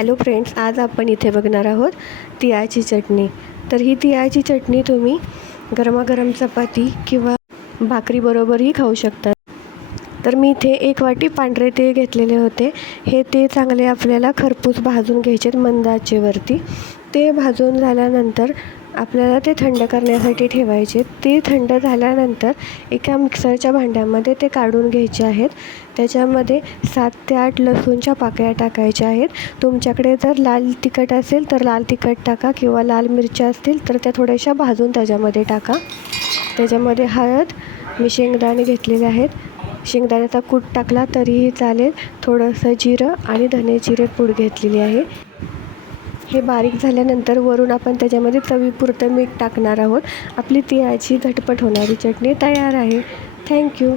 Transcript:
Hello friends, आज आपण इथे बघणार आहोत तिळाची चटणी. तर ही तिळाची चटणी तुम्ही गरमागरम चपाती किंवा भाकरीबरोबरही खाऊ शकता. तर मी इथे 1 वाटी पांढरे तीळ घेतलेले होते. हे तीळ चांगले आपल्याला खरपूस भाजून घ्यायचे मंद आचेवरती. ते भाजून झाल्यानंतर आपल्याला ते थंड करण्यासाठी ठेवायचे. ते थंड झाल्यानंतर एका मिक्सरच्या भांड्यामध्ये ते काढून घ्यायचे आहेत. त्याच्यामध्ये 7 ते 8 लसूणच्या पाकळ्या टाकायच्या आहेत. तुमच्याकडे जर लाल तिखट असेल तर लाल तिखट टाका किंवा लाल मिरच्या असतील तर त्या थोड्याशा भाजून त्याच्यामध्ये टाका. त्याच्यामध्ये हळद, मी शेंगदाणे घेतलेले आहेत. शेंगदाण्याचा कूट टाकला तरीही चालेल. थोडंसं जिरं आणि धने जिरे पूड घेतलेली आहे. हे बारीक झाल्यानंतर वरून आपण त्याच्यामध्ये चवीपुरतं मीठ टाकणार आहोत. आपली तिळाची झटपट होणारी चटणी तयार आहे. थँक्यू.